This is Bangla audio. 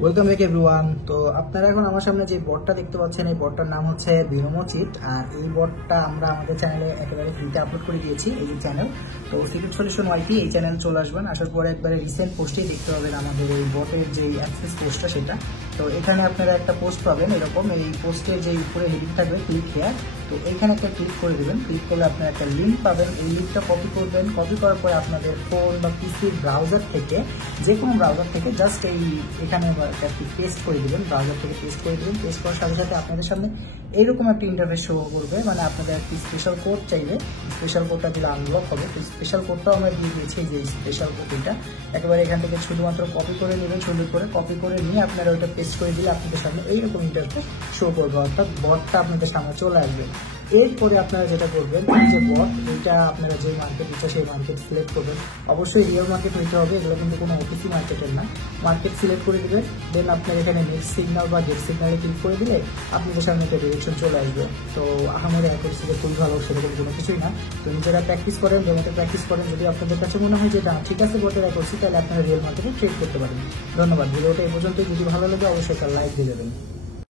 Welcome back everyone. তো আপনারা এখন আমার সামনে যে বটটা দেখতে পাচ্ছেন, এই বটটার নাম হচ্ছে বিনোমো চিট। আর এই বটটা আমরা আমাদের চ্যানেলে একেবারে ফ্রিতে আপলোড করে দিয়েছি। এই যে চ্যানেল, তো সিক্রেট সলিউশন ওয়াইটি, এই চ্যানেল চলে আসবেন। আসার পরে একবারে রিসেন্ট পোস্টেই দেখতে পাবেন আমাদের এই বটের যে অ্যাক্সেস পোস্টটা সেটা। তো এখানে আপনারা একটা পোস্ট পাবেন এরকম, এই পোস্টের যে উপরে হেডিং থাকবে ক্লিক হেয়ার, তো এইখানে একটা ক্লিক করে দেবেন। ক্লিক করলে আপনারা একটা লিঙ্ক পাবেন, এই লিঙ্কটা কপি করবেন। কপি করার পরে আপনাদের ফোন বা পিসির ব্রাউজার থেকে, যে কোনো ব্রাউজার থেকে জাস্ট এখানে একটা পেস্ট করে দেবেন, ব্রাউজার থেকে পেস্ট করে দেবেন। পেস্ট করার সাথে সাথে আপনাদের সামনে এইরকম একটা ইন্টারফেস শো করবে, মানে আপনাদের একটি স্পেশাল কোড চাইবে। স্পেশাল কোডটা দিলে আনলক হবে। তো স্পেশাল কোডটাও আমরা দিয়ে দিয়েছি, যে স্পেশাল কোড এটা একেবারে এখান থেকে শুধুমাত্র কপি করে নেবেন। সুন্দর করে কপি করে নিয়ে আপনারা ওইটা পেস্ট করে দিলে আপনাদের সামনে এইরকম ইন্টারফেস শো করবে, অর্থাৎ বটটা আপনাদের সামনে চলে আসবে। এরপরে আপনারা যেটা করবেন, এই যে বট, এইটা আপনারা যে মার্কেট ইচ্ছা সেই মার্কেট সিলেক্ট করবেন। অবশ্যই রিয়েল মার্কেট হইতে হবে, এগুলো কিন্তু কোনো ওটিসি মার্কেটের না। মার্কেট সিলেক্ট করে দেবেন, দেন আপনার এখানে নেক্সট সিগন্যাল বা গেট সিগন্যালে ক্লিক করে দিলে আপনাদের সামনে একটা ডিরেকশন চলে আসবে। তো আমাদের অ্যাকোর্ডস থেকে খুবই ভালো, সেরকম কোনো কিছুই না। তো নিজেরা প্র্যাকটিস করেন, ডেমোতে প্র্যাকটিস করেন। যদি আপনাদের কাছে মনে হয় যে না ঠিক আছে বটের অ্যাকোর্ডসি, তাহলে আপনারা রিয়েল মার্কেটে ট্রেড করতে পারেন। ধন্যবাদ। ভিডিওটা এই পর্যন্ত। যদি ভালো লাগে অবশ্যই একটা লাইক দিয়ে দেবেন।